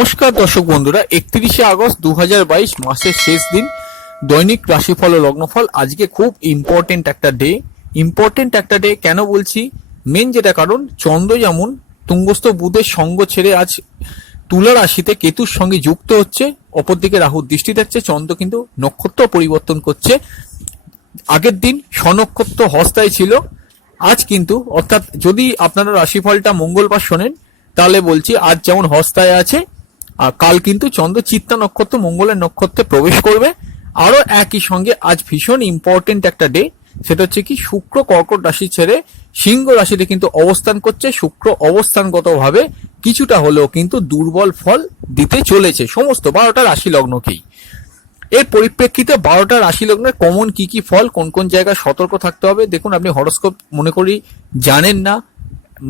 নমস্কার দর্শক বন্ধুরা, 31শে আগস্ট 2022 মাসের শেষ দিন। দৈনিক রাশিফল ও লগ্নফল আজকে খুব ইম্পর্টেন্ট একটা ডে। কেন বলছি? মেন যেটা কারণ, চন্দ্র যেমন তুঙ্গস্থ বুধের সঙ্গ ছেড়ে আজ তুলা রাশিতে কেতুর সঙ্গে যুক্ত হচ্ছে, অপরদিকে রাহুর দৃষ্টি থাকছে। চন্দ্র কিন্তু নক্ষত্র পরিবর্তন করছে। আগের দিন স্বনক্ষত্র হস্তায় ছিল, আজ কিন্তু অর্থাৎ যদি আপনারা রাশিফলটা মঙ্গলবার শোনেন তাহলে বলছি আজ যেমন হস্তায় আছে, আর কাল কিন্তু চন্দ্র চিত্তা নক্ষত্র মঙ্গলের নক্ষত্রে প্রবেশ করবে। আরো একই সঙ্গে আজ ভীষণ ইম্পর্টেন্ট একটা ডে, সেটা হচ্ছে কি শুক্র কর্কট রাশি ছেড়ে সিংহ রাশিতে কিন্তু অবস্থান করছে। শুক্র অবস্থানগতভাবে কিছুটা হলেও কিন্তু দুর্বল ফল দিতে চলেছে সমস্ত 12টা রাশি লগ্নকেই। এর পরিপ্রেক্ষিতে 12টা রাশি লগ্নের কমন কি কি ফল, কোন কোন জায়গায় সতর্ক থাকতে হবে। দেখুন, আপনি হরোস্কোপ মনে করি জানেন না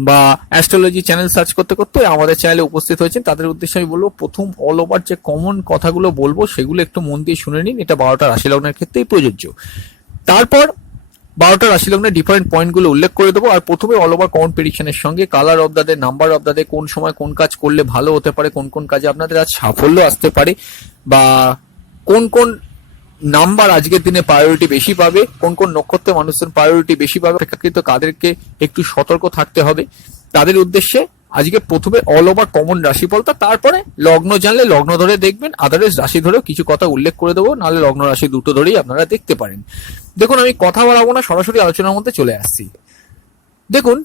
বা অ্যাস্ট্রোলজি চ্যানেল সার্চ করতে করতে আমাদের চ্যানেলে উপস্থিত হয়েছেন, তাদের উদ্দেশ্যে আমি বলবো প্রথম অল ওভার যে কমন কথাগুলো বলবো সেগুলো একটু মন দিয়ে শুনে নিন। এটা 12টা রাশি লগ্নের ক্ষেত্রেই প্রযোজ্য। তারপর 12টা রাশি লগ্নের ডিফারেন্ট পয়েন্টগুলো উল্লেখ করে দেবো। আর প্রথমে অল ওভার কমন প্রেডিকশনের সঙ্গে colour of the day, number of the day, কোন সময় কোন কাজ করলে ভালো হতে পারে, কোন কোন কাজে আপনাদের আজ সাফল্য আসতে পারে, বা কোন কোন নাম্বার আজকের দিনে প্রায়োরিটি বেশি পাবে, কোন কোন নক্ষত্রের মানুষজন প্রায়োরিটি বেশি পাবে, অপেক্ষাকৃত কাদেরকে একটু সতর্ক থাকতে হবে, তাদের উদ্দেশ্যে আজকে প্রথমে অল ওভার কমন রাশিফলটা, তারপরে লগ্ন জানলে লগ্ন ধরে দেখবেন, আদারওয়াইজ রাশি ধরেও কিছু কথা উল্লেখ করে দেবো, নাহলে লগ্ন রাশি দুটো ধরেই আপনারা দেখতে পারেন। দেখুন, আমি কথা বাড়াবো না, সরাসরি আলোচনার মধ্যে চলে আসছি। দেখুন,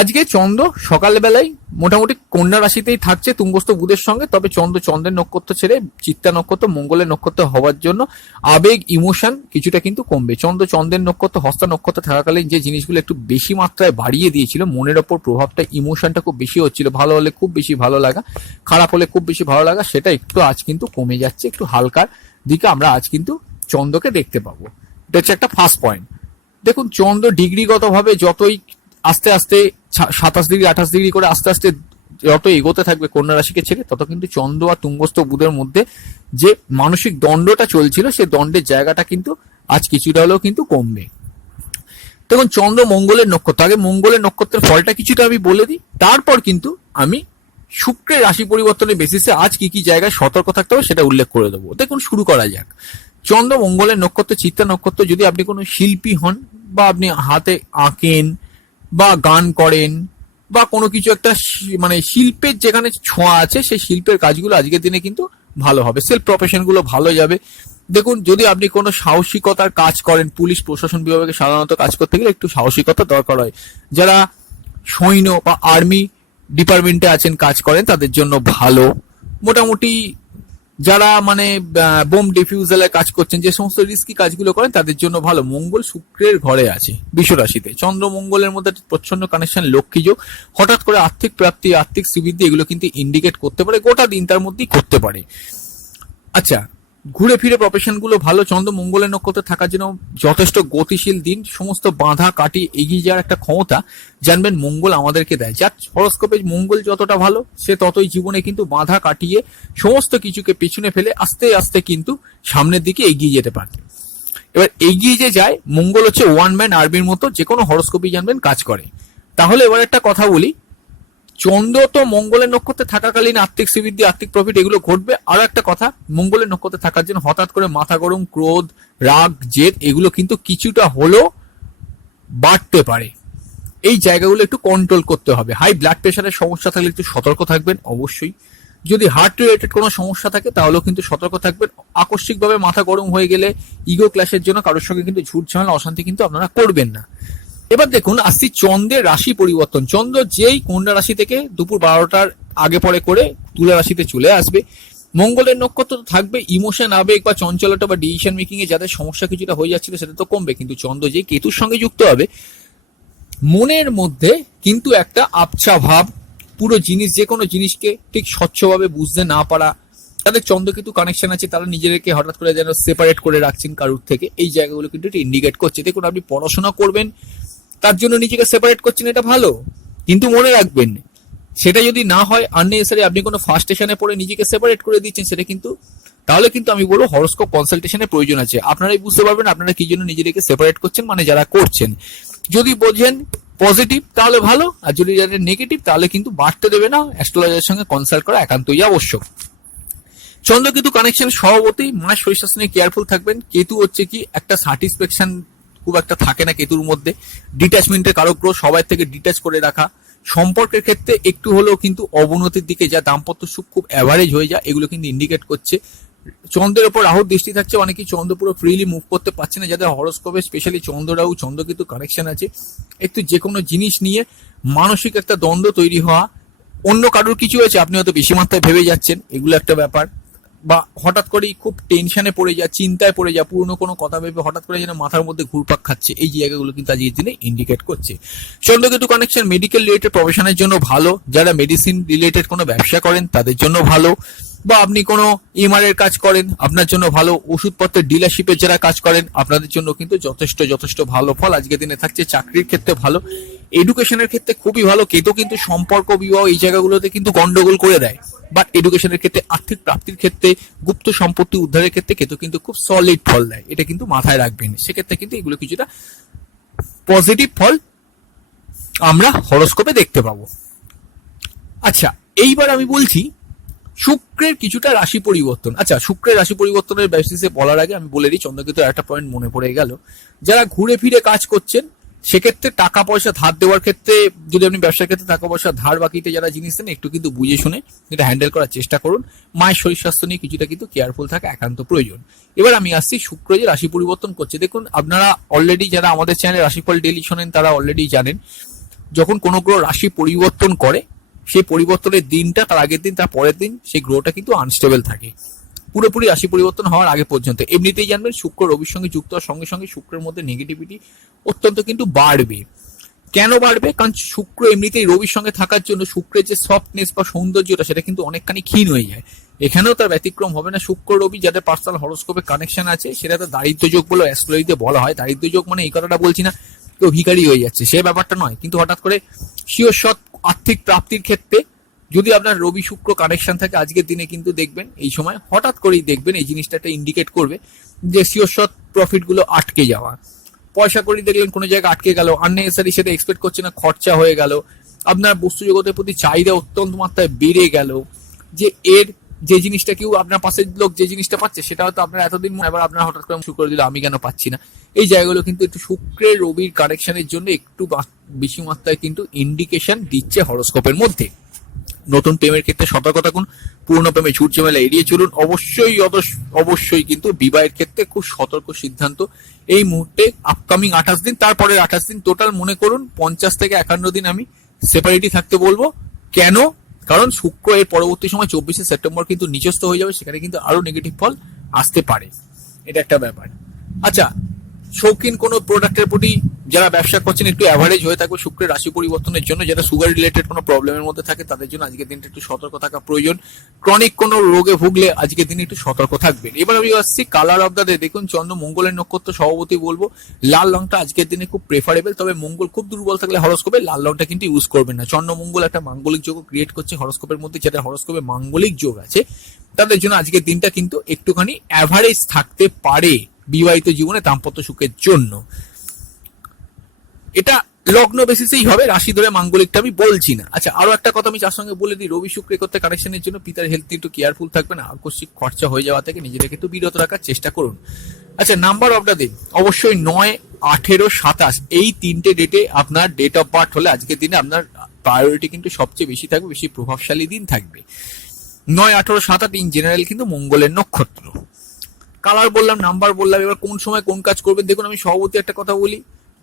আজকে চন্দ্র সকালবেলায় মোটামুটি কন্যা রাশিতেই থাকছে তুঙ্গস্থ বুধের সঙ্গে। তবে চন্দ্রের নক্ষত্র ছেড়ে চিত্তা নক্ষত্র মঙ্গলের নক্ষত্র হওয়ার জন্য আবেগ ইমোশন কিছুটা কিন্তু কমবে। চন্দ্রের নক্ষত্র হস্তা নক্ষত্র থাকাকালীন যে জিনিসগুলো একটু বেশি মাত্রায় বাড়িয়ে দিয়েছিল, মনের ওপর প্রভাবটা ইমোশনটা খুব বেশি হচ্ছিল, ভালো হলে খুব বেশি ভালো লাগা, খারাপ হলে খুব বেশি ভালো লাগা, সেটা একটু আজ কিন্তু কমে যাচ্ছে। একটু হালকার দিকে আমরা আজ কিন্তু চন্দ্রকে দেখতে পাবো। এটা হচ্ছে একটা ফার্স্ট পয়েন্ট। দেখুন, চন্দ্র ডিগ্রিগতভাবে যতই আস্তে আস্তে 27 ডিগ্রি 28 ডিগ্রি করে আস্তে আস্তে যত এগোতে থাকবে কন্যা রাশিকে ছেড়ে, তত কিন্তু চন্দ্র আর তুঙ্গস্থ বুধের মধ্যে যে মানসিক দ্বন্দ্বটা চলছিল, সেই দ্বন্দ্বের জায়গাটা কিন্তু আজ কিছুটা হলেও কিন্তু কমবে। দেখুন, চন্দ্র মঙ্গলের নক্ষত্র, আগে মঙ্গলের নক্ষত্রের ফলটা কিছুটা আমি বলে দিই, তারপর কিন্তু আমি শুক্রের রাশি পরিবর্তনের বেসিসে আজ কি কি জায়গায় সতর্ক থাকতে হবে সেটা উল্লেখ করে দেবো। দেখুন, শুরু করা যাক। চন্দ্র মঙ্গলের নক্ষত্র চিত্তা নক্ষত্র, যদি আপনি কোনো শিল্পী হন বা আপনি হাতে আঁকেন বা গান করেন বা কোনো কিছু একটা মানে শিল্পের যেখানে ছোঁয়া আছে, সেই শিল্পের কাজগুলো আজকের দিনে কিন্তু ভালো হবে। সেলফ প্রফেশন গুলো ভালো যাবে। দেখুন, যদি আপনি কোনো সাহসিকতার কাজ করেন, পুলিশ প্রশাসন বিভাগে সাধারণত কাজ করতে গেলে একটু সাহসিকতা দরকার হয়। যারা সৈন্য বা আর্মি ডিপার্টমেন্টে আছেন, কাজ করেন, তাদের জন্য ভালো। মোটামুটি যারা মানে বোম ডিফিউজালের কাজ করছেন, যে সমস্ত রিস্কি কাজগুলো করেন, তাদের জন্য ভালো। মঙ্গল শুক্রের ঘরে আছে বৃষ রাশিতে, চন্দ্র মঙ্গলের মধ্যে প্রচ্ছন্ন কানেকশন, লক্ষ্মী যোগ, হঠাৎ করে আর্থিক প্রাপ্তি, আর্থিক শ্রীবৃদ্ধি, এগুলো কিন্তু ইন্ডিকেট করতে পারে, গোটা দিন তার মধ্যেই করতে পারে। আচ্ছা, ঘুরে ফিরে প্রফেশন গুলো ভালো। চন্দ্র মঙ্গলের নক্ষত্রে থাকার জন্য যথেষ্ট গতিশীল দিন, সমস্ত বাধা কাটিয়ে এগিয়ে যাওয়ার একটা ক্ষমতা জানবেন মঙ্গল আমাদেরকে দেয়। যার হরোস্কোপে মঙ্গল যতটা ভালো, সে ততই জীবনে কিন্তু বাধা কাটিয়ে সমস্ত কিছুকে পেছনে ফেলে আস্তে আস্তে কিন্তু সামনের দিকে এগিয়ে যেতে পারে। এবার এগিয়ে যে যায়, মঙ্গল হচ্ছে ওয়ান ম্যান আর্মির মতো, যে কোনো হরোস্কোপই জানবেন কাজ করে। তাহলে এবার একটা কথা বলি, চন্দ্র তো মঙ্গলের নক্ষত্রে থাকাকালীন আর্থিক শ্রীবৃদ্ধি, আর্থিক প্রফিট এগুলো ঘটবে। আরো একটা কথা, মঙ্গলের নক্ষত্রে থাকার জন্য হঠাৎ করে মাথা গরম, ক্রোধ, রাগ, জেদ এগুলো কিন্তু কিছুটা হলেও বাড়তে পারে। এই জায়গাগুলো একটু কন্ট্রোল করতে হবে। হাই ব্লাড প্রেশারের সমস্যা থাকলে একটু সতর্ক থাকবেন অবশ্যই। যদি হার্ট রিলেটেড কোনো সমস্যা থাকে তাহলেও কিন্তু সতর্ক থাকবেন। আকস্মিকভাবে মাথা গরম হয়ে গেলে ইগো ক্ল্যাশের জন্য কারোর সঙ্গে কিন্তু ঝুট ঝামেলা, অশান্তি কিন্তু আপনারা করবেন না। এবার দেখুন, আসছি চন্দ্রের রাশি পরিবর্তন। চন্দ্র যেই কন্যা রাশি থেকে দুপুর 12টার আগে পরে করে তুলা রাশিতে চলে আসবে, মঙ্গলের নক্ষত্র তো থাকবে। ইমোশন, আবেগ বা চঞ্চলতা বা ডিসিশন মেকিং এ যাদের সমস্যা কিছুটা হয়ে যাচ্ছিল সেটা তো কমবে, কিন্তু চন্দ্র যেই কেতুর সঙ্গে যুক্ত হবে, মনের মধ্যে কিন্তু একটা আবছা ভাব, পুরো জিনিস, যে কোনো জিনিসকে ঠিক স্বচ্ছভাবে বুঝতে না পারা, তাদের চন্দ্রকেতু কানেকশন আছে, তারা নিজেদেরকে হঠাৎ করে যেন সেপারেট করে রাখছেন কারুর থেকে, এই জায়গাগুলো কিন্তু এটা ইন্ডিকেট করছে। দেখুন, আপনি পড়াশোনা করবেন, তার জন্য নিজেকে সেপারেট করছেন, এটা ভালো, কিন্তু মনে রাখবেন সেটা যদি না হয় আননেসেসারি আপনি কোনো ফার্স্টেশনে পড়ে নিজেকে সেপারেট করে দিচ্ছেন, সেটা কিন্তু, তাহলে কিন্তু আমি বলবো হরোস্কোপ কনসালটেশনের প্রয়োজন আছে। আপনারাই বুঝতে পারবেন আপনারা কি জন্য নিজেদেরকে সেপারেট করছেন, মানে যারা করছেন। যদি বোঝেন পজিটিভ তাহলে ভালো, আর যদি যাদের নেগেটিভ তাহলে কিন্তু বাড়তে দেবে না। অ্যাস্ট্রোলজারের সঙ্গে কনসাল্ট করা একান্তই আবশ্যক। চন্দ্রকেতু কানেকশন স্বভাবতই মাস শরীর স্বাস্থ্য নিয়ে কেয়ারফুল থাকবেন। কেতু হচ্ছে কি একটা স্যাটিসফ্যাকশন খুব একটা থাকে না কেতুর মধ্যে, ডিট্যাচমেন্টের কারক গ্রহ, সবাই থেকে ডিট্যাচ করে রাখা, সম্পর্কের ক্ষেত্রে একটু হলেও কিন্তু অবনতির দিকে যা, দাম্পত্য সুখ খুব অ্যাভারেজ হয়ে যায়, এগুলো কিন্তু ইন্ডিকেট করছে। চন্দ্রের ওপর রাহুর দৃষ্টি থাকছে, অনেকেই চন্দ্র পুরো ফ্রিলি মুভ করতে পারছে না, যাদের হরোস্কোপে স্পেশালি চন্দ্র রাহু চন্দ্রকেতু কানেকশন আছে, একটু যে কোনো জিনিস নিয়ে মানসিক একটা দ্বন্দ্ব তৈরি হওয়া, অন্য কারোর কিছু হয়েছে আপনি হয়তো বেশি মাত্রায় ভেবে যাচ্ছেন, এগুলো একটা ব্যাপার। বা হঠাৎ করেই খুব টেনশনে পড়ে যা, চিন্তায় পড়ে যা, পুরনো কোনো কথা ভেবে হঠাৎ করে যেন মাথার মধ্যে ঘুরপাক খাচ্ছে, এই জায়গাগুলো কিন্তু আজকের দিনে ইন্ডিকেট করছে। চন্দ্রকেতু কানেকশন মেডিকেল রিলেটেড প্রফেশনের জন্য ভালো, যারা মেডিসিন রিলেটেড কোনো ব্যবসা করেন তাদের জন্য ভালো, বা আপনি কোনো এমআর এর কাজ করেন আপনার জন্য ভালো, ওষুধপত্রের ডিলারশিপের যারা কাজ করেন আপনাদের জন্য কিন্তু যথেষ্ট ভালো ফল আজকের দিনে থাকছে। চাকরির ক্ষেত্রে ভালো, এডুকেশনের ক্ষেত্রে খুবই ভালো। কেতু কিন্তু সম্পর্ক, বিবাহ এই জায়গাগুলোতে কিন্তু গন্ডগোল করে দেয়, বাট এডুকেশনের ক্ষেত্রে, আর্থিক প্রাপ্তির ক্ষেত্রে, গুপ্ত সম্পত্তি উদ্ধারের ক্ষেত্রে কেতু কিন্তু খুব সলিড ফল দেয়, এটা কিন্তু মাথায় রাখবেন। সেক্ষেত্রে কিন্তু এগুলো কিছুটা পজিটিভ ফল আমরা হরোস্কোপে দেখতে পাবো। আচ্ছা, এইবার আমি বলছি শুক্রের কিছুটা রাশি পরিবর্তন। আচ্ছা, শুক্রের রাশি পরিবর্তনের বেসিসে বলার আগে আমি বলে দিই, চন্দ্রকেতুর একটা পয়েন্ট মনে পড়ে গেল, যারা ঘুরে ফিরে কাজ করছেন সেক্ষেত্রে টাকা পয়সা ধার দেওয়ার ক্ষেত্রে, যদি আপনি ব্যবসার ক্ষেত্রে টাকা পয়সা ধার বাকিতে যারা জিনিস দেন, একটু কিন্তু বুঝে শুনে এটা হ্যান্ডেল করার চেষ্টা করুন। মায়ের শরীর স্বাস্থ্য নিয়ে কিছুটা কিন্তু কেয়ারফুল থাকা একান্ত প্রয়োজন। এবার আমি আসছি শুক্র যে রাশি পরিবর্তন করছে। দেখুন, আপনারা অলরেডি যারা আমাদের চ্যানেলে রাশিফল ডেইলি শোনেন তারা অলরেডি জানেন, যখন কোনো গ্রহ রাশি পরিবর্তন করে সেই পরিবর্তনের দিনটা, তার আগের দিন, তার পরের দিন সেই গ্রহটা কিন্তু আনস্টেবল থাকে পুরোপুরি রাশি পরিবর্তন হওয়ার আগে পর্যন্ত। এমনিতেই জানবেন শুক্র রবির সঙ্গে যুক্ত হওয়ার সঙ্গে সঙ্গে শুক্রের মধ্যে নেগেটিভিটি অত্যন্ত কিন্তু বাড়বে। কেন বাড়বে? কারণ শুক্র এমনিতেই রবির সঙ্গে থাকার জন্য শুক্রের যে সফটনেস বা সৌন্দর্যটা সেটা কিন্তু অনেকখানি ক্ষীণ হয়ে যায়। এখানেও তার ব্যতিক্রম হবে না। শুক্র রবি যাদের পার্সোনাল হরোস্কোপে কানেকশন আছে সেটা তো দারিদ্র যোগ বলে অ্যাস্ট্রোলজিতে বলা হয়। দারিদ্র যোগ মানে এই কথাটা বলছি না কেউ ভিখারি হয়ে যাচ্ছে, সে ব্যাপারটা নয়, কিন্তু হঠাৎ করে শিওর সৎ আর্থিক প্রাপ্তির ক্ষেত্রে যদি আপনার রবি শুক্র কানেকশন থাকে আজকের দিনে কিন্তু দেখবেন এই সময় হঠাৎ করেই দেখবেন এই জিনিসটা একটা ইন্ডিকেট করবে যে শিওর সৎ প্রফিট গুলো আটকে যাওয়া। পয়সা করি দেখলেন কোনো জায়গায় আটকে গেল, আননেসেসারি সেটা এক্সপেক্ট করছে না, খরচা হয়ে গেল, আপনার বস্তু জগতের প্রতি চাহিদা অত্যন্ত মাত্রায় বেড়ে গেল, যে এর যে জিনিসটা কেউ আপনার পাশের লোক যে জিনিসটা পাচ্ছে সেটা হয়তো আপনার এতদিন এবার আপনার হঠাৎ করে শুরু করে দিল আমি কেন পাচ্ছি না। এই জায়গাগুলো কিন্তু একটু শুক্রের রবির কানেকশনের জন্য একটু বেশি মাত্রায় কিন্তু ইন্ডিকেশন দিচ্ছে হরোস্কোপের মধ্যে। নতুন প্রেমের ক্ষেত্রে সতর্ক থাকুন, পুরনো প্রেমে ঝুট ঝামেলা এড়িয়ে চলুন। অবশ্যই কিন্তু বিবাহের ক্ষেত্রে খুব সতর্ক সিদ্ধান্ত এই মুহূর্তে। আপকামিং 28 দিন, তারপরের 28 দিন টোটাল মনে করুন 50 থেকে 51 দিন আমি সেপারেটই থাকতে বলবো। কেন? কারণ শুক্র এর পরবর্তী সময় 24শে সেপ্টেম্বর কিন্তু নিচস্থ হয়ে যাবে, সেখানে কিন্তু আরো নেগেটিভ ফল আসতে পারে, এটা একটা ব্যাপার। আচ্ছা, শৌখিন কোনো প্রোডাক্টের প্রতি যারা ব্যবসা করছেন একটু অ্যাভারেজ হয়ে থাকবে শুক্রের রাশি পরিবর্তনের জন্য। যারা সুগার রিলেটেড কোনো প্রবলেমের মধ্যে থাকে তাদের জন্য আজকের দিনটা একটু সতর্ক থাকা প্রয়োজন। ক্রনিক কোনো রোগে ভুগলে আজকের দিনে একটু সতর্ক থাকবেন। এবার আমি আসছি কালার অফ দ্য ডে। দেখুন, চন্দ্র মঙ্গলের নক্ষত্র স্বভাবতই বলবো লাল রংটা আজকের দিনে খুব প্রেফারেবল, তবে মঙ্গল খুব দুর্বল থাকলে হরোস্কোপে লাল রংটা কিন্তু ইউজ করবেন না। চন্দ্র মঙ্গল একটা মাঙ্গলিক যোগ ক্রিয়েট করছে হরোস্কোপের মধ্যে, যাদের হরোস্কোপে মাঙ্গলিক যোগ আছে তাদের জন্য আজকের দিনটা কিন্তু একটুখানি অ্যাভারেজ থাকতে পারে বিবাহিত জীবনে দাম্পত্য সুখের জন্য। এটা লগ্ন বেসিসেই হবে, রাশি ধরে মাঙ্গলিকটা আমি বলছি না। আচ্ছা, আরো একটা কথা আমি তার সঙ্গে বলে দিই, রবি শুক্র করতে কানেকশনের জন্য পিতার হেলথ একটু কেয়ারফুল থাকবেন, আকস্মিক খরচা হয়ে যাওয়া থেকে নিজেদেরকে একটু বিরত রাখার চেষ্টা করুন। আচ্ছা, নাম্বার অফ দ্য দিন অবশ্যই 9, 18, 27 এই তিনটে ডেটে আপনার ডেট অফ বার্থ হলে আজকের দিনে আপনার প্রায়োরিটি কিন্তু সবচেয়ে বেশি থাকবে, বেশি প্রভাবশালী দিন থাকবে। 9, 18, 27 ইন জেনারেল কিন্তু মঙ্গলের নক্ষত্র। কালার বললাম, নাম্বার বললাম, এবার কোন সময় কোন কাজ করবেন। দেখুন, আমি সভাপতি একটা কথা বলি,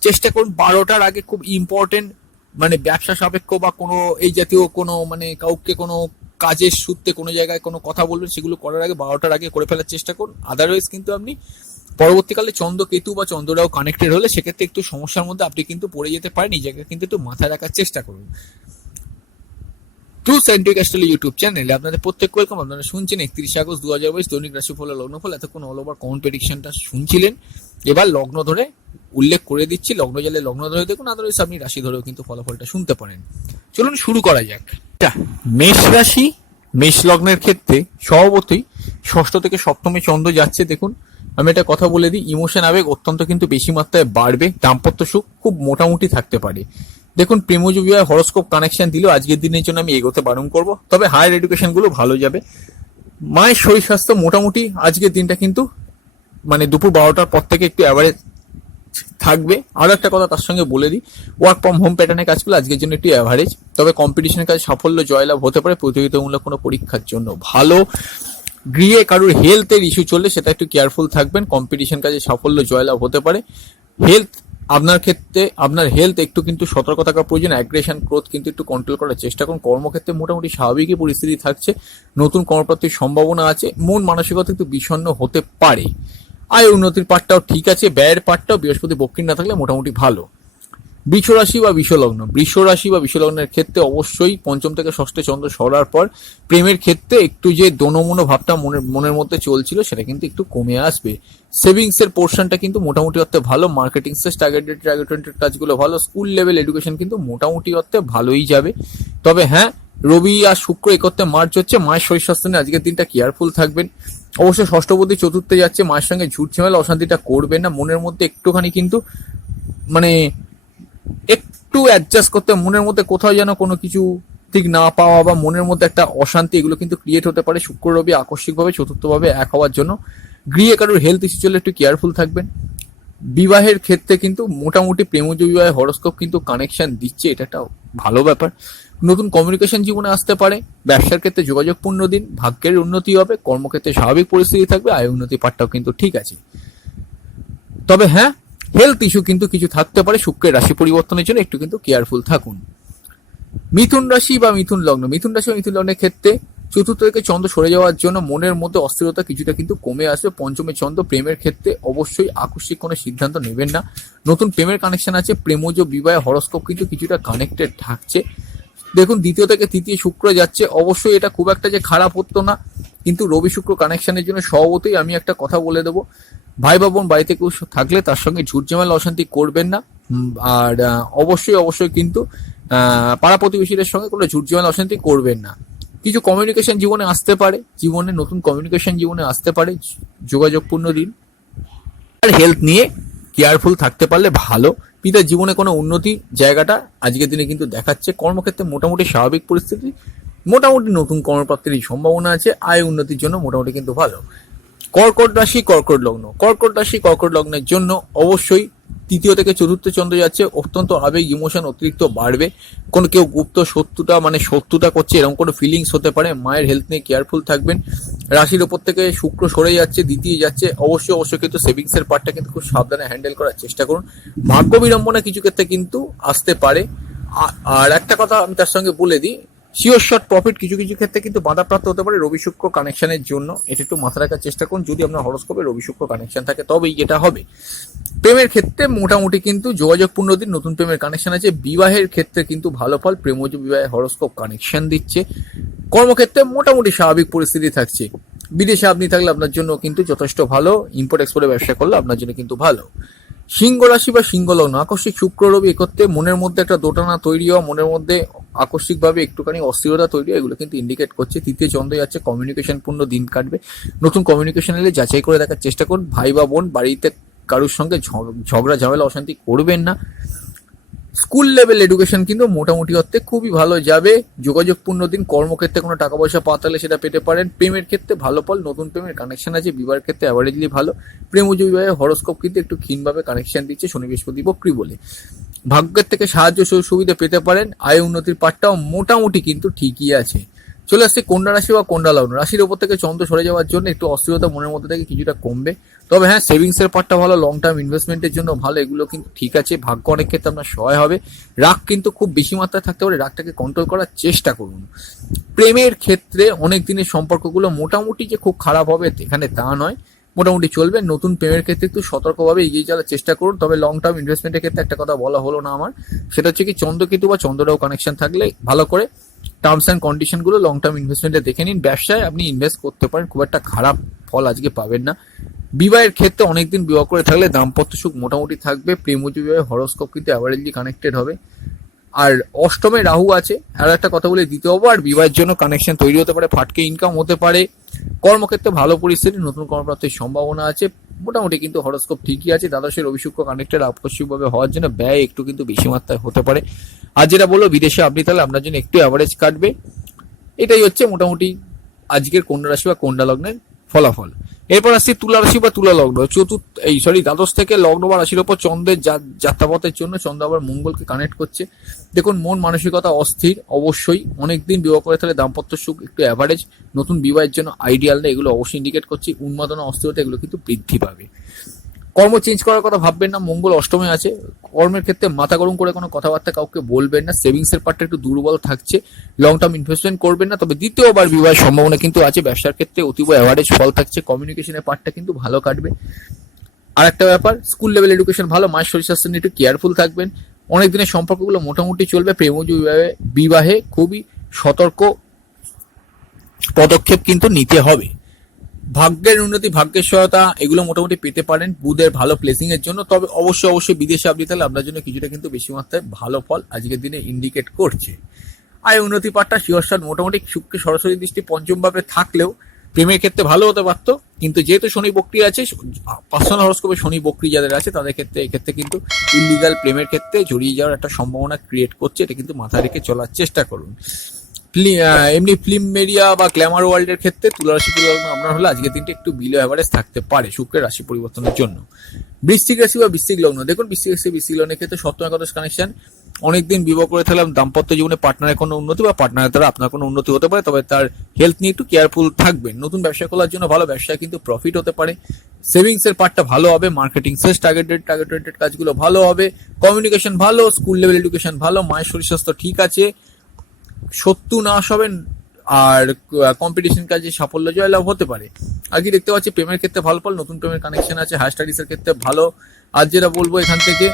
চেষ্টা করুন 12টার আগে, খুব ইম্পর্টেন্ট মানে ব্যবসা সাপেক্ষ বা কোনো এই জাতীয় কোনো মানে কাউকে কোনো কাজের সূত্রে কোনো জায়গায় কোনো কথা বলবেন সেগুলো করার আগে 12টার আগে করে ফেলার চেষ্টা করুন। আদারওয়াইজ কিন্তু আপনি পরবর্তীকালে চন্দ্র কেতু বা চন্দ্ররাও কানেক্টেড হলে সেক্ষেত্রে একটু সমস্যার মধ্যে আপনি কিন্তু পড়ে যেতে পারেন। এই জায়গায় কিন্তু একটু মাথায় রাখার চেষ্টা করুন। ট্রু সায়েন্টিফিক অ্যাস্ট্রোলজি ইউটিউব চ্যানেলে আপনাদের প্রত্যেক ওয়েলকাম। আপনারা শুনছেন 31 আগস্ট 2022 দৈনিক রাশিফল লগ্নফল। এতক্ষণ অল ওভার কমন প্রেডিকশনটা শুনছিলেন, এবার লগ্ন ধরে উল্লেখ করে দিচ্ছি। লগ্ন জালে লগ্ন ধরে দেখুন, আদারওয়াইজ আপনি রাশি ধরেও কিন্তু ফলাফলটা শুনতে পারেন। চলুন শুরু করা যাক। মেষ রাশি, মেষ লগ্নের ক্ষেত্রে স্বভাবতই ষষ্ঠ থেকে সপ্তমে চন্দ্র যাচ্ছে। দেখুন, আমি একটা কথা বলে দিই, ইমোশন আবেগ অত্যন্ত কিন্তু বেশি মাত্রায় বাড়বে, দাম্পত্য সুখ খুব মোটামুটি থাকতে পারে। দেখুন প্রেমজ বিবাহ হরোস্কোপ কানেকশন দিলেও আজকের দিনের জন্য আমি এগোতে বারণ করব, তবে হায়ার এডুকেশন গুলো ভালো যাবে। মায়ের শরীর স্বাস্থ্য মোটামুটি আজকের দিনটা কিন্তু মানে দুপুর 12টার পর থেকে একটু অ্যাভারেজ থাকবে। আরো একটা কথা তার সঙ্গে বলে দিই, ওয়ার্ক ফ্রম হোম প্যাটার্নের কাজগুলো আজকের জন্য একটু অ্যাভারেজ, তবে কম্পিটিশনের কাজে সাফল্য জয়লাভ হতে পারে। প্রতিযোগিতামূলক কোনো পরীক্ষার জন্য ভালো। গৃহে কারোর হেলথের ইস্যু চললে সেটা একটু কেয়ারফুল থাকবেন, কম্পিটিশন কাজে সাফল্য জয়লাভ হতে পারে। হেলথ আপনার ক্ষেত্রে আপনার হেলথ একটু কিন্তু সতর্ক থাকা প্রয়োজন। অ্যাগ্রেশন ক্রোধ কিন্তু একটু কন্ট্রোল করার চেষ্টা করুন। কর্মক্ষেত্রে মোটামুটি স্বাভাবিকই পরিস্থিতি থাকছে, নতুন কর্মপ্রাপ্তির সম্ভাবনা আছে। মন মানসিকতা একটু বিষণ্ণ হতে পারে। আয় উন্নতির পাঠটাও ঠিক আছে, ব্যয়ের পাঠটাও বৃহস্পতি বক্রিন না থাকলে মোটামুটি ভালো। বৃষ রাশি বা বিষলগ্নের ক্ষেত্রে অবশ্যই পঞ্চম থেকে ষষ্ঠে চন্দ্র সরার পর প্রেমের ক্ষেত্রে একটু যে দোনমনো ভাবটা মনের মধ্যে চলছিল সেটা কিন্তু একটু কমে আসবে। সেভিংস এর পোর্শনটা কিন্তু মোটামুটি অর্থে ভালো। মার্কেটিং সেস টার্গেটেড কাজগুলো ভালো। স্কুল লেভেল এডুকেশন কিন্তু মোটামুটি অর্থে ভালোই যাবে। তবে হ্যাঁ, রবি আর শুক্র একত্রে মার্চ হচ্ছে, মায়ের শরীর স্বাস্থ্য নিয়ে আজকের দিনটা কেয়ারফুল থাকবেন। অবশ্যই ষষ্ঠপতি চতুর্থে যাচ্ছে, মায়ের সঙ্গে ঝুট ঝামেলা অশান্তিটা করবেন না। মনের মধ্যে একটুখানি কিন্তু মানে একটু অ্যাডজাস্ট করতে, মনের মধ্যে কোথাও যেন কোনো কিছু ঠিক না পাওয়া বা মনের মধ্যে একটা অশান্তি, এগুলো কিন্তু ক্রিয়েট হতে পারে শুক্র রবি আকস্মিকভাবে চতুর্থভাবে এক হওয়ার জন্য। গৃহে কারোর হেলথ ইস্যু চলে একটু কেয়ারফুল থাকবেন। বিবাহের ক্ষেত্রে কিন্তু মোটামুটি প্রেমজ বিবাহে হরোস্কোপ কিন্তু কানেকশন দিচ্ছে, এটা একটা ভালো ব্যাপার। নতুন কমিউনিকেশন জীবনে আসতে পারে। ব্যবসার ক্ষেত্রে যোগাযোগপূর্ণ দিন, ভাগ্যের উন্নতি হবে। কর্মক্ষেত্রে স্বাভাবিক পরিস্থিতি থাকবে, আয় উন্নতি পাঠটাও কিন্তু ঠিক আছে। তবে হ্যাঁ, হেলথ ইস্যু কিন্তু কিছু থাকতে পারে। শুক্রের রাশি পরিবর্তনের জন্য একটু কিন্তু কেয়ারফুল থাকুন। মিথুন রাশি বা মিথুন লগ্নের ক্ষেত্রে চতুর্থ থেকে চন্দ্র সরে যাওয়ার জন্য মনের মধ্যে অস্থিরতা কিছুটা কিন্তু কমে আসবে। পঞ্চমে চন্দ্র প্রেমের ক্ষেত্রে অবশ্যই আকস্মিক কোনো সিদ্ধান্ত নেবেন না। নতুন প্রেমের কানেকশন আছে। প্রেমজ বিবাহ হরোস্কোপ কিন্তু কিছুটা কানেক্টেড থাকছে। দেখুন দ্বিতীয় থেকে তৃতীয় শুক্র যাচ্ছে, অবশ্যই এটা খুব একটা যে খারাপ হতো না, কিন্তু রবি শুক্র কানেকশনের জন্য স্বভাবতই আমি একটা কথা বলে দেবো, ভাই বা বোন বাড়িতে কেউ থাকলে তার সঙ্গে ঝুট ঝামেলা অশান্তি করবেন না। আর অবশ্যই কিন্তু পাড়া প্রতিবেশীদের সঙ্গে কোনো ঝুট ঝামেলা অশান্তি করবেন না। কিছু কমিউনিকেশন জীবনে আসতে পারে, নতুন কমিউনিকেশন জীবনে আসতে পারে, যোগাযোগপূর্ণ দিন। আর হেলথ নিয়ে কেয়ারফুল থাকতে পারলে ভালো। পিতার জীবনে কোনো উন্নতি জায়গাটা আজকের দিনে কিন্তু দেখাচ্ছে। কর্মক্ষেত্রে মোটামুটি স্বাভাবিক পরিস্থিতি, মোটামুটি নতুন কর্মপ্রাপ্তির সম্ভাবনা আছে। আয় উন্নতির জন্য মোটামুটি কিন্তু ভালো। কর্কট রাশি কর্কট লগ্নের জন্য অবশ্যই তৃতীয় থেকে চতুর্থ চন্দ্র যাচ্ছে, অত্যন্ত আবেগ ইমোশন অতিরিক্ত বাড়বে। কোনো কেউ গুপ্ত শত্রুতা করছে এরকম কোনো ফিলিংস হতে পারে। মায়ের হেলথ নিয়ে কেয়ারফুল থাকবেন। রাশির ওপর থেকে শুক্র সরে যাচ্ছে, দ্বিতীয় যাচ্ছে, অবশ্যই কিন্তু সেভিংস এর পার্টটা কিন্তু খুব সাবধানে হ্যান্ডেল করার চেষ্টা করুন। ভাগ্য বিড়ম্বনা কিছু ক্ষেত্রে কিন্তু আসতে পারে। আর একটা কথা আমি তার সঙ্গে বলে দিই, শিওর শর্ট প্রফিট কিছু ক্ষেত্রে কিন্তু বাধাপ্রাপ্ত হতে পারে রবি শুক্র কানেকশনের জন্য। এটা একটু মাথা রাখার চেষ্টা করুন। যদি আপনার হরোস্কোপে রবি শুক্র কানেকশন থাকে তবেই এটা হবে। প্রেমের ক্ষেত্রে মোটামুটি কিন্তু যোগাযোগপূর্ণ দিন, নতুন প্রেমের কানেকশন আছে। বিবাহের ক্ষেত্রে কিন্তু ভালো ফল, প্রেমজ বিবাহে হরোস্কোপ কানেকশন দিচ্ছে। কর্মক্ষেত্রে মোটামুটি স্বাভাবিক পরিস্থিতি থাকছে। বিদেশে আপনি থাকলে আপনার জন্য কিন্তু যথেষ্ট ভালো। ইম্পোর্ট এক্সপোর্টের ব্যবসা করলে আপনার জন্য কিন্তু ভালো। সিংহ রাশি বা সিংহ লগ্ন, আকস্মিক শুক্র রবি একত্রে মনের মধ্যে একটা দোটানা তৈরি হওয়া, মনের মধ্যে আকস্মিকভাবে একটুখানি অস্থিরতা তৈরি হয়, এগুলো কিন্তু ইন্ডিকেট করছে। তৃতীয় চন্দ্র যাচ্ছে, কমিউনিকেশন পূর্ণ দিন কাটবে। নতুন কমিউনিকেশন এলে যাচাই করে দেখার চেষ্টা করুন। ভাই বা বোন বাড়িতে কারোর সঙ্গে ঝগড়া ঝামেলা অশান্তি করবেন না। স্কুল লেভেল এডুকেশন কিন্তু মোটামুটি অর্থে খুবই ভালো যাবে। যোগাযোগপূর্ণ দিন। কর্মক্ষেত্রে কোনো টাকা পয়সা পাতালে সেটা পেতে পারেন। প্রেমের ক্ষেত্রে ভালো ফল, নতুন প্রেমের কানেকশন আছে। বিবাহের ক্ষেত্রে অ্যাভারেজলি ভালো। প্রেমজ বিবাহে হরোস্কোপ কিন্তু একটু ক্ষীণভাবে কানেকশন দিচ্ছে, শনি বৃহস্পতি বক্রী বলে। ভাগ্যের থেকে সাহায্য সুবিধা পেতে পারেন। আয় উন্নতির পাঠটাও মোটামুটি কিন্তু ঠিকই আছে। চলে আসছে কন্যা রাশি বা কন্যা লগ্ন। রাশির ওপর থেকে চন্দ্র সরে যাওয়ার জন্য একটু অস্থিরতা মনের মধ্যে থেকে কিছুটা কমবে। তবে হ্যাঁ, সেভিংস এর পার্টটা ভালো, লং টার্ম ইনভেস্টমেন্টের জন্য ভালো, এগুলো কিন্তু ঠিক আছে। ভাগ্য অনেক ক্ষেত্রে আপনার সহায় হবে। রাগ কিন্তু খুব বেশি মাত্রায় থাকতে পারে, রাগটাকে কন্ট্রোল করার চেষ্টা করুন। প্রেমের ক্ষেত্রে অনেক দিনের সম্পর্কগুলো মোটামুটি যে খুব খারাপ হবে এখানে তা নয়, মোটামুটি চলবে। নতুন প্রেমের ক্ষেত্রে একটু সতর্কভাবে এগিয়ে যাওয়ার চেষ্টা করুন। তবে লং টার্ম ইনভেস্টমেন্টের ক্ষেত্রে একটা কথা বলা হলো না আমার, সেটা হচ্ছে কি চন্দ্রকেতু বা চন্দ্ররাও কানেকশন থাকলে ভালো করে টার্মস অ্যান্ড কন্ডিশন গুলো লং টার্ম ইনভেস্টমেন্টে দেখে নিন। ব্যবসায় আপনি ইনভেস্ট করতে পারেন, খুব একটা খারাপ ফল আজকে পাবেন না। বিবাহের ক্ষেত্রে অনেকদিন বিবাহ করে থাকলে দাম্পত্য সুখ মোটামুটি থাকবে। প্রেমজ বিবাহে হরোস্কোপ কিন্তু অ্যাভারেজলি কানেক্টেড হবে। আর অষ্টমে রাহু আছে, আর একটা কথা বলে দিতে হবো। আর বিবাহের জন্য কানেকশন তৈরি হতে পারে, ফাটকে ইনকাম হতে পারে। কর্মক্ষেত্রে ভালো পরিস্থিতি, নতুন কর্মপ্রাপ্তির সম্ভাবনা আছে। মোটামুটি কিন্তু হরোস্কোপ ঠিকই আছে। দ্বাদশের রবি শুক্র কানেক্টেড আকস্মিকভাবে হওয়ার জন্য ব্যয় একটু কিন্তু বেশি মাত্রায় হতে পারে। আর যেটা বললো বিদেশে আপনি, তাহলে আপনার জন্য একটু অ্যাভারেজ কাটবে। এটাই হচ্ছে মোটামুটি আজকের কন্যা রাশি বা কন্যা লগ্নের ফলাফল। এরপর আসছি তুলা রাশি বা তুলা লগ্ন। দ্বাদশ থেকে লগ্ন বা রাশির ওপর চন্দ্রের যাত্রাপথের জন্য চন্দ্র আবার মঙ্গলকে কানেক্ট করছে। দেখুন, মন মানসিকতা অস্থির, অবশ্যই অনেকদিন বিবাহ করে তাহলে দাম্পত্য সুখ একটু অ্যাভারেজ, নতুন বিবাহের জন্য আইডিয়াল না, এগুলো অবশ্যই ইন্ডিকেট করছে। উন্মাদনা, অস্থিরতা এগুলো কিন্তু বৃদ্ধি পাবে। কর্ম চেঞ্জ করার কথা ভাববেন না, মঙ্গল অষ্টমে আছে। কর্মের ক্ষেত্রে মাথা গরম করে কোনো কথাবার্তা কাউকে বলবেন না। সেভিংস এর পার্টটা একটু দুর্বল থাকছে, লং টার্ম ইনভেস্টমেন্ট করবেন না। তবে দ্বিতীয়বার বিবাহের সম্ভাবনা কিন্তু আছে। ব্যবসার ক্ষেত্রে অতীব অ্যাভারেজ ফল থাকছে। কমিউনিকেশনের পার্টটা কিন্তু ভালো কাটবে। আর একটা ব্যাপার, স্কুল লেভেল এডুকেশন ভালো। মায়ের শরীর স্বাস্থ্য নিয়ে একটু কেয়ারফুল থাকবেন। অনেক দিনের সম্পর্কগুলো মোটামুটি চলবে। প্রেমজ বিবাহে খুবই সতর্ক পদক্ষেপ কিন্তু নিতে হবে। ভাগ্যের উন্নতি, ভাগ্যের সহায়তা এগুলো মোটামুটি পেতে পারেন বুধের ভালো প্লেসিং এর জন্য। তবে অবশ্যই বিদেশে আপনি তাহলে আপনার জন্য কিছুটা কিন্তু বেশি মাত্রায় ভালো ফল আজকের দিনে ইন্ডিকেট করছে। আয় উন্নতি পাঠটা শিওরশট মোটামুটি শুক্রের সরাসরি দৃষ্টি পঞ্চম ভাবে থাকলেও প্রেমের ক্ষেত্রে ভালো হতে পারতো, কিন্তু যেহেতু শনি বক্রী আছে, পার্সোনাল হরোস্কোপে শনি বক্রী যাদের আছে তাদের ক্ষেত্রে এক্ষেত্রে কিন্তু ইলিগাল প্রেমের ক্ষেত্রে জড়িয়ে যাওয়ার একটা সম্ভাবনা ক্রিয়েট করছে। এটা কিন্তু মাথায় রেখে চলার চেষ্টা করুন। এমনি ফিল্ম মিডিয়া বা গ্ল্যামার ওয়ার্ল্ডের ক্ষেত্রে তুলা রাশি আপনার হলে আজকের দিনটা একটু বিলো অ্যাভারেজ থাকতে পারে শুক্রের রাশি পরিবর্তনের জন্য। বৃশ্চিক রাশি বা বৃশ্চিক লগ্ন, দেখুন বৃশ্চিক রাশি বৃশ্চিক লগ্নের ক্ষেত্রে সপ্তম একাদশ কানেকশন। অনেকদিন বিবাহ করে থাকলাম, দাম্পত্য জীবনে পার্টনারের কোনো উন্নতি বা পার্টনারের দ্বারা আপনার কোনো উন্নতি হতে পারে, তবে তার হেলথ নিয়ে একটু কেয়ারফুল থাকবেন। নতুন ব্যবসা করার জন্য ভালো, ব্যবসায় কিন্তু প্রফিট হতে পারে। সেভিংস এর পার্টটা ভালো হবে। মার্কেটিং সেলস টার্গেটেড কাজগুলো ভালো হবে। কমিউনিকেশন ভালো, স্কুল লেভেল এডুকেশন ভালো। মায়ের শরীর স্বাস্থ্য ঠিক আছে। শত্রু নাশ হবেন আর কম্পিটিশন কাজে সাফল্য জয়লাভ হতে পারে। আগে দেখতে পাচ্ছি প্রেমের ক্ষেত্রে ভালো ফল, নতুন প্রেমের কানেকশন আছে। হায়ার স্টাডিজ এর ক্ষেত্রে ভালো। আজ যেটা বলবো, এখান থেকে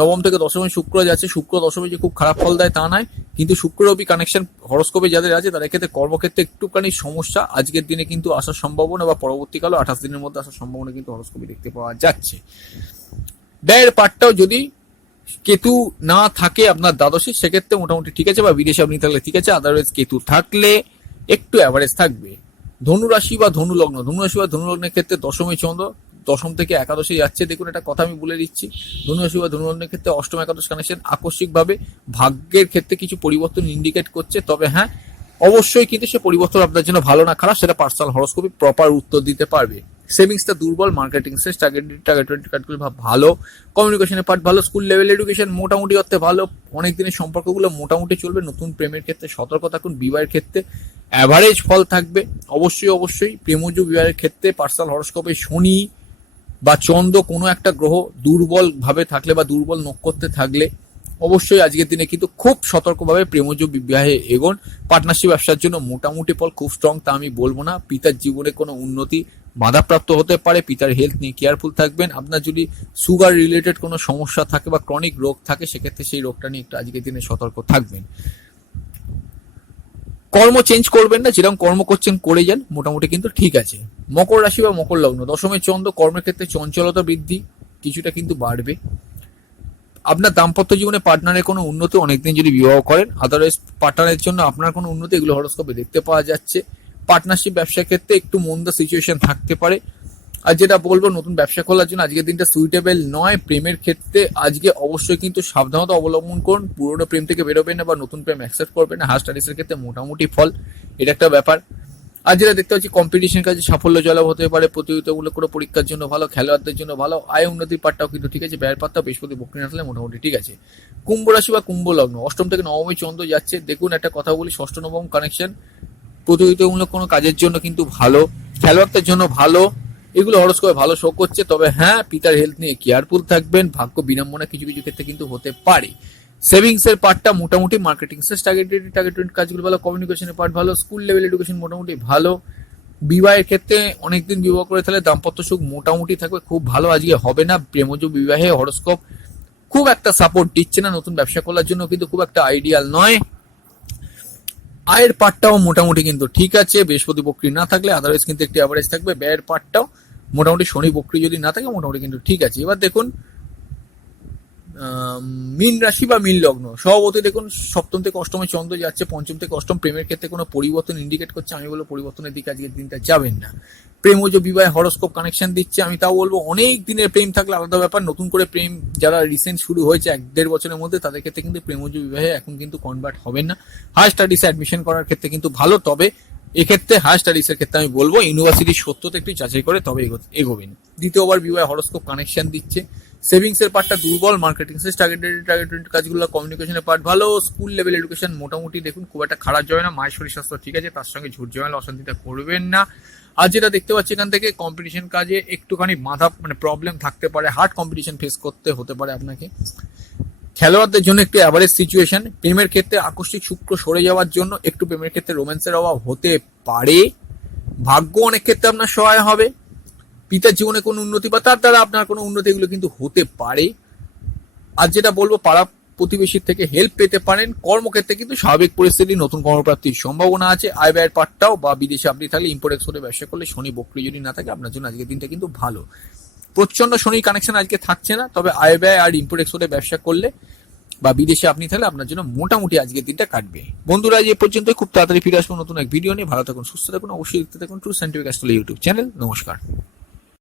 নবম থেকে দশমে শুক্র যাচ্ছে। শুক্র দশমে যে খুব খারাপ ফল দেয় তা নয়, কিন্তু শুক্র রবি কানেকশন হরোস্কোপে যাদের আছে তাদের ক্ষেত্রে কর্মক্ষেত্রে একটুখানি সমস্যা আজকের দিনে কিন্তু আসার সম্ভাবনা, বা পরবর্তীকালে 28 দিনের মধ্যে আসার সম্ভাবনা কিন্তু হরোস্কোপে দেখতে পাওয়া যাচ্ছে। ব্যয়ের পার্টটাও যদি কেতু না থাকে আপনার দ্বাদশে, সেক্ষেত্রে মোটামুটি ঠিক আছে, বা বিদেশে আপনি থাকলে ঠিক আছে। আদারওয়াইজ কেতু থাকলে একটু অ্যাভারেজ থাকবে। ধনু রাশি বা ধনু লগ্নের ক্ষেত্রে দশমে চন্দ্র, দশম থেকে একাদশে যাচ্ছে। দেখুন, একটা কথা আমি বলে দিচ্ছি, ধনু রাশি বা ধনু লগ্নের ক্ষেত্রে অষ্টম একাদশ কানেকশন আকস্মিকভাবে ভাগ্যের ক্ষেত্রে কিছু পরিবর্তন ইন্ডিকেট করছে। তবে হ্যাঁ, অবশ্যই কিন্তু সে পরিবর্তন আপনার জন্য ভালো না খারাপ সেটা পার্সোনাল হরোস্কোপে প্রপার উত্তর দিতে পারবে। সেভিংসটা দুর্বল, মার্কেটিং সেলস টার্গেটেড কার্ডগুলো ভালো, কমিউনিকেশনের পার্ট ভালো, স্কুল লেভেল এডুকেশন মোটামুটি অর্থে ভালো। অনেক দিনের সম্পর্কগুলো মোটামুটি চলবে। নতুন প্রেমের ক্ষেত্রে সতর্ক থাকুন। বিবাহের ক্ষেত্রে অ্যাভারেজ ফল থাকবে। অবশ্যই প্রেমজ বিবাহের ক্ষেত্রে পার্সোনাল হরোস্কোপে শনি বা চন্দ্র কোনো একটা গ্রহ দুর্বল ভাবে থাকলে বা দুর্বল নক্ষত্রে থাকলে অবশ্যই আজকের দিনে কিন্তু খুব সতর্কভাবে প্রেমজ বিবাহে এগোন। পার্টনারশিপ ব্যবসার জন্য মোটামুটি ফল খুব স্ট্রং তা আমি বলবো না। পিতার জীবনে কোনো উন্নতি বাধাপ্রাপ্ত হতে পারে। পিতার হেলথ নিয়ে কেয়ারফুল থাকবেন। আপনার যদি সুগার রিলেটেড কোনো সমস্যা থাকে বা ক্রনিক রোগ থাকে, সেক্ষেত্রে সেই রোগটা নিয়ে একটু আজকের দিনে সতর্ক থাকবেন। কর্ম চেঞ্জ করবেন না, যেরকম কর্ম করছেন করে যান, মোটামুটি কিন্তু ঠিক আছে। মকর রাশি বা মকর লগ্ন, দশমে চন্দ্র, কর্মের ক্ষেত্রে চঞ্চলতা বৃদ্ধি কিছুটা কিন্তু বাড়বে। আপনার দাম্পত্য জীবনে পার্টনারের কোনো উন্নতি, অনেকদিন যদি বিবাহ করেন, আদারওয়াইজ পার্টনারের জন্য আপনার কোনো উন্নতি, এগুলো হরোস্কোপে দেখতে পাওয়া যাচ্ছে। পার্টনারশিপ ব্যবসার ক্ষেত্রে একটু মন্দা সিচুয়েশন থাকতে পারে। আর যেটা বলবো, নতুন ব্যবসা খোলার জন্য আজকের দিনটা সুইটেবল নয়। প্রেমের ক্ষেত্রে আজকে অবশ্যই কিন্তু সাবধানতা অবলম্বন করুন। পুরোনো প্রেম থেকে বেরোবেন না বা নতুন প্রেম অ্যাকসেপ্ট করবেন না। হায়ার স্টাডিজের ক্ষেত্রে মোটামুটি ফল, এটা একটা ব্যাপার। আর যেটা দেখতে পাচ্ছি, কম্পিটিশন কাজে সাফল্য জয়লাভ হতে পারে। প্রতিযোগিতামূলক কোনো পরীক্ষার জন্য ভালো, খেলোয়াড়দের জন্য ভালো। আয় উন্নতির পাঠটাও কিন্তু ঠিক আছে। ব্যয়ের পাঠটাও বৃহস্পতি বক্রী আসলে মোটামুটি ঠিক আছে। কুম্ভ রাশি বা কুম্ভ লগ্ন, অষ্টম থেকে নবমে চন্দ্র যাচ্ছে। দেখুন, একটা কথা বলি, ষষ্ঠ নবম কানেকশন প্রতিযোগিতামূলক কোনো কাজের জন্য কিন্তু ভালো, খেলোয়াড়দের জন্য ভালো, এগুলো হরোস্কোপে ভালো শো করছে। তবে হ্যাঁ, পিতার হেলথ নিয়ে কেয়ারফুল থাকবেন। ভাগ্য বিড়ম্বনা কিছু কিছু ক্ষেত্রে কিন্তু হতে পারে। সেভিংস এর পার্টটা মোটামুটি, মার্কেটিং সেলস টার্গেটেড কাজগুলো ভালো, কমিউনিকেশনের পার্ট ভালো, স্কুল লেভেল এডুকেশন মোটামুটি ভালো। বিবাহের ক্ষেত্রে অনেকদিন বিবাহ করে তাহলে দাম্পত্য সুখ মোটামুটি থাকবে, খুব ভালো আজকে হবে না। প্রেমজ বিবাহে হরোস্কোপ খুব একটা সাপোর্ট দিচ্ছে না। নতুন ব্যবসা করার জন্য কিন্তু খুব একটা আইডিয়াল নয়। আয়ের পার্টটাও মোটামুটি কিন্তু ঠিক আছে, বৃহস্পতি বক্রী না থাকলে। আদারওয়াইজ কিন্তু একটি অ্যাভারেজ থাকবে। ব্যয়ের পার্টটাও মোটামুটি, শনি বক্রী যদি না থাকে মোটামুটি কিন্তু ঠিক আছে। এবার দেখুন, মীন রাশি বা মীন লগ্ন স্বভাবতই দেখুন সপ্তম থেকে অষ্টমে চন্দ্র যাচ্ছে, পঞ্চম থেকে অষ্টম প্রেমের ক্ষেত্রে কোনো পরিবর্তন ইন্ডিকেট করছে। আমি বলবো পরিবর্তনের দিকে আজকের দিনটা যাবেন না। প্রেমজ বিবাহে হরস্কোপ কানেকশন দিচ্ছে, আমি তাও বলবো অনেক দিনের প্রেম থাকলে আলাদা ব্যাপার, নতুন করে প্রেম যারা রিসেন্ট শুরু হয়েছে 1-1.5 বছরের মধ্যে তাদের ক্ষেত্রে কিন্তু প্রেমজ বিবাহে এখন কিন্তু কনভার্ট হবেন না। হায়ার স্টাডিজে অ্যাডমিশন করার ক্ষেত্রে কিন্তু ভালো, তবে এক্ষেত্রে হায়ার স্টাডিজ এর ক্ষেত্রে আমি বলবো ইউনিভার্সিটির সত্যতা একটু যাচাই করে তবে এগোবেন। দ্বিতীয়বার বিবাহে হরস্কোপ কানেকশন দিচ্ছে। সেভিংস এর পার্টটা দুর্বল, মার্কেটিং সেস টার্গেটেড কাজগুলো, কমিউনিকেশনের পার্ট ভালো, স্কুল লেভেল এডুকেশন মোটামুটি দেখুন খুব একটা খারাপ যাবে না। মায়ের শরীর স্বাস্থ্য ঠিক আছে, তার সঙ্গে ঝুট ঝামেলা অশান্তিটা করবেন না। আর যেটা দেখতে পাচ্ছি এখান থেকে কম্পিটিশন কাজে একটুখানি মাথা প্রবলেম থাকতে পারে, হার্ড কম্পিটিশন ফেস করতে হতে পারে আপনাকে। খেলোয়াড়দের জন্য একটু অ্যাভারেজ সিচুয়েশন। প্রেমের ক্ষেত্রে আকস্মিক শুক্র সরে যাওয়ার জন্য একটু প্রেমের ক্ষেত্রে রোম্যান্সের অভাব হতে পারে। ভাগ্য অনেক ক্ষেত্রে আপনার সহায় হবে। পিতার জীবনে কোনো উন্নতি বা তার দ্বারা আপনার কোনো উন্নতি এগুলো কিন্তু হতে পারে। আর যেটা বলবো পাড়া প্রতিবেশীর থেকে হেল্প পেতে পারেন। কর্মক্ষেত্রে কিন্তু স্বাভাবিক পরিস্থিতি, নতুন কর্মপ্রাপ্তির সম্ভাবনা আছে। আয় ব্যয়ের পার্টটাও বা বিদেশে আপনি থাকলে ইম্পোর্ট এক্সপোর্টে ব্যবসা করলে শনি বক্রি যদি না থাকে আপনার জন্য আজকের দিনটা কিন্তু ভালো। প্রচন্ড শনি কানেকশন আজকে থাকছে না, তবে আয় ব্যয় আর ইম্পোর্ট এক্সপোর্টে ব্যবসা করলে বা বিদেশে আপনি থাকলে আপনার জন্য মোটামুটি আজকের দিনটা কাটবে। বন্ধুরা আজ এ পর্যন্ত, খুব তাড়াতাড়ি ফিরে আসবো নতুন এক ভিডিও নিয়ে। ভালো থাকুন, সুস্থ থাকুন, অবশ্যই দেখতে থাকুন true scientific astrology YouTube channel. নমস্কার।